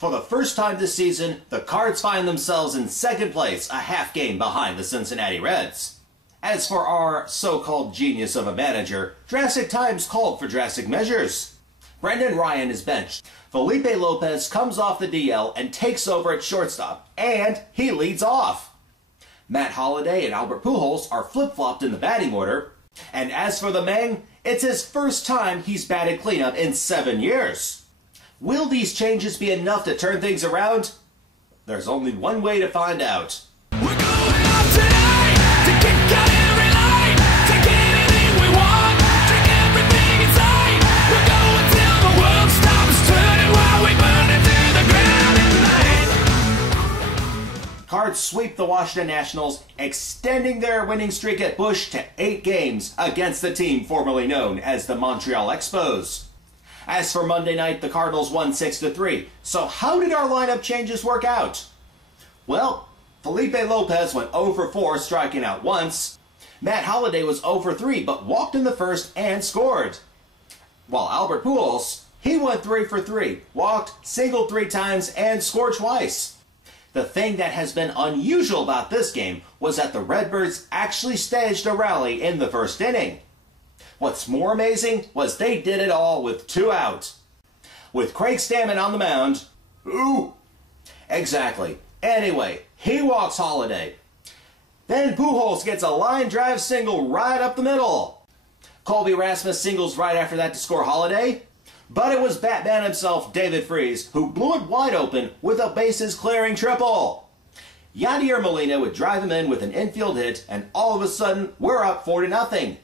For the first time this season, the Cards find themselves in second place, a half game behind the Cincinnati Reds. As for our so-called genius of a manager, drastic times called for drastic measures. Brendan Ryan is benched. Felipe Lopez comes off the DL and takes over at shortstop, and he leads off. Matt Holliday and Albert Pujols are flip-flopped in the batting order, and as for the Meng, it's his first time he's batted cleanup in 7 years. Will these changes be enough to turn things around? There's only one way to find out. We're going out today to kick out every line, take anything we want, drink everything inside. We're going till the world stops turning while we burn it to the ground in light. Cards sweep the Washington Nationals, extending their winning streak at Busch to 8 games against the team formerly known as the Montreal Expos. As for Monday night, the Cardinals won 6-3. So how did our lineup changes work out? Well, Felipe Lopez went 0 for 4, striking out once. Matt Holliday was 0 for 3, but walked in the first and scored. While Albert Pujols, he went 3 for 3, walked, singled 3 times, and scored twice. The thing that has been unusual about this game was that the Redbirds actually staged a rally in the first inning. What's more amazing was they did it all with 2 out. With Craig Stammen on the mound, ooh, exactly. Anyway, he walks Holliday. Then Pujols gets a line drive single right up the middle. Colby Rasmus singles right after that to score Holliday. But it was Batman himself, David Freese, who blew it wide open with a bases-clearing triple. Yadier Molina would drive him in with an infield hit, and all of a sudden, we're up 4-0.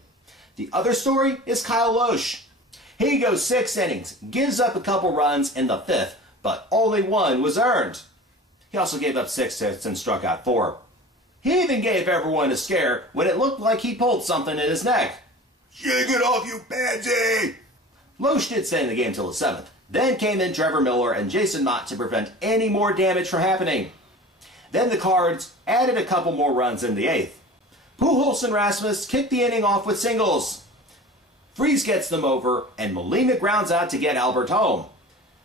The other story is Kyle Lohse. He goes 6 innings, gives up a couple runs in the 5th, but only 1 was earned. He also gave up 6 hits and struck out 4. He even gave everyone a scare when it looked like he pulled something in his neck. "Shake it off, you pansy!" Lohse did stay in the game till the 7th. Then came in Trevor Miller and Jason Mott to prevent any more damage from happening. Then the Cards added a couple more runs in the 8th. Pujols and Rasmus kicked the inning off with singles. Freese gets them over, and Molina grounds out to get Albert home.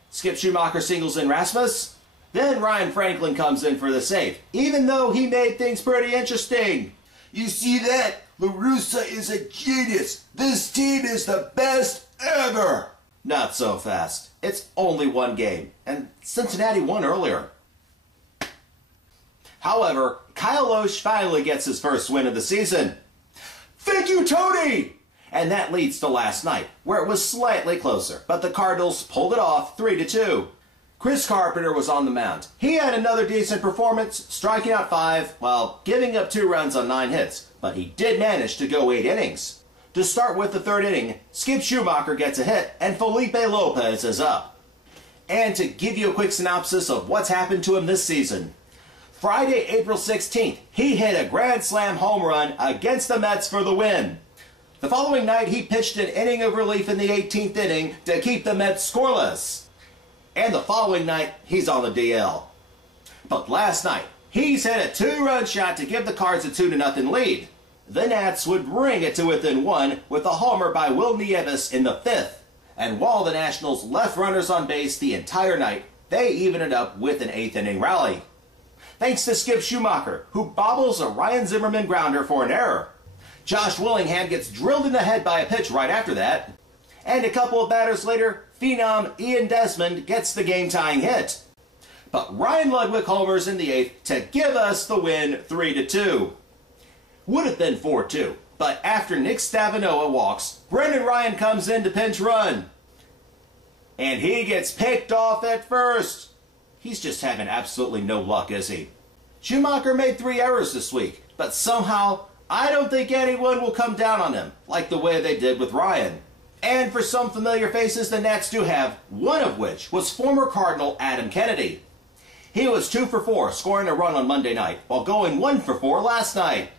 Skip Schumacher singles in Rasmus. Then Ryan Franklin comes in for the save, even though he made things pretty interesting. "You see that? La Russa is a genius. This team is the best ever." Not so fast. It's only 1 game, and Cincinnati won earlier. However, Kyle Lohse finally gets his first win of the season. "Thank you, Tony!" And that leads to last night, where it was slightly closer, but the Cardinals pulled it off 3-2. Chris Carpenter was on the mound. He had another decent performance, striking out 5 while giving up 2 runs on 9 hits, but he did manage to go 8 innings. To start with the 3rd inning, Skip Schumacher gets a hit, and Felipe Lopez is up. And to give you a quick synopsis of what's happened to him this season. Friday, April 16th, he hit a grand slam home run against the Mets for the win. The following night, he pitched an inning of relief in the 18th inning to keep the Mets scoreless. And the following night, he's on the DL. But last night, he's hit a 2-run shot to give the Cards a 2-0 lead. The Nats would bring it to within 1 with a homer by Will Nieves in the 5th. And while the Nationals left runners on base the entire night, they evened it up with an 8th inning rally. Thanks to Skip Schumacher, who bobbles a Ryan Zimmerman grounder for an error. Josh Willingham gets drilled in the head by a pitch right after that. And a couple of batters later, phenom Ian Desmond gets the game-tying hit. But Ryan Ludwig homers in the 8th to give us the win 3-2. Would have been 4-2, but after Nick Stavinoa walks, Brendan Ryan comes in to pinch run. And he gets picked off at first. He's just having absolutely no luck, is he? Schumacher made 3 errors this week, but somehow I don't think anyone will come down on him like the way they did with Ryan. And for some familiar faces the Nats do have, one of which was former Cardinal Adam Kennedy. He was 2 for 4, scoring a run on Monday night, while going 1 for 4 last night.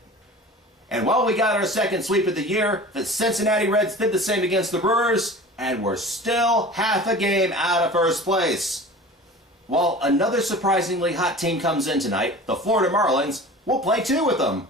And while we got our 2nd sweep of the year, the Cincinnati Reds did the same against the Brewers, and we're still half a game out of first place. While another surprisingly hot team comes in tonight, the Florida Marlins, we'll play 2 with them.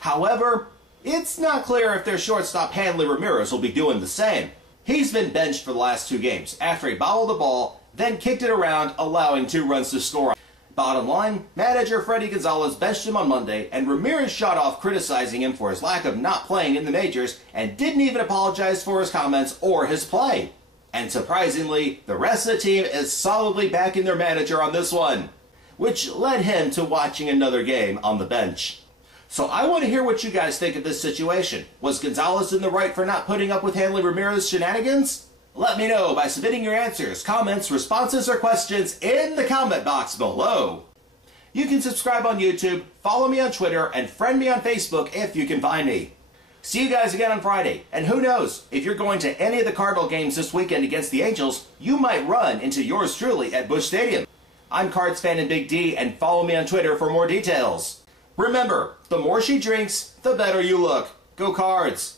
However, it's not clear if their shortstop Hanley Ramirez will be doing the same. He's been benched for the last 2 games after he bobbled the ball, then kicked it around, allowing 2 runs to score. Bottom line, manager Freddie Gonzalez benched him on Monday, and Ramirez shot off criticizing him for his lack of not playing in the majors and didn't even apologize for his comments or his play. And surprisingly, the rest of the team is solidly backing their manager on this one, which led him to watching another game on the bench. So I want to hear what you guys think of this situation. Was Gonzalez in the right for not putting up with Hanley Ramirez's shenanigans? Let me know by submitting your answers, comments, responses, or questions in the comment box below. You can subscribe on YouTube, follow me on Twitter, and friend me on Facebook if you can find me. See you guys again on Friday, and who knows, if you're going to any of the Cardinal games this weekend against the Angels, you might run into yours truly at Busch Stadium. I'm CardsFaninBigD, and follow me on Twitter for more details. Remember, the more she drinks, the better you look. Go Cards!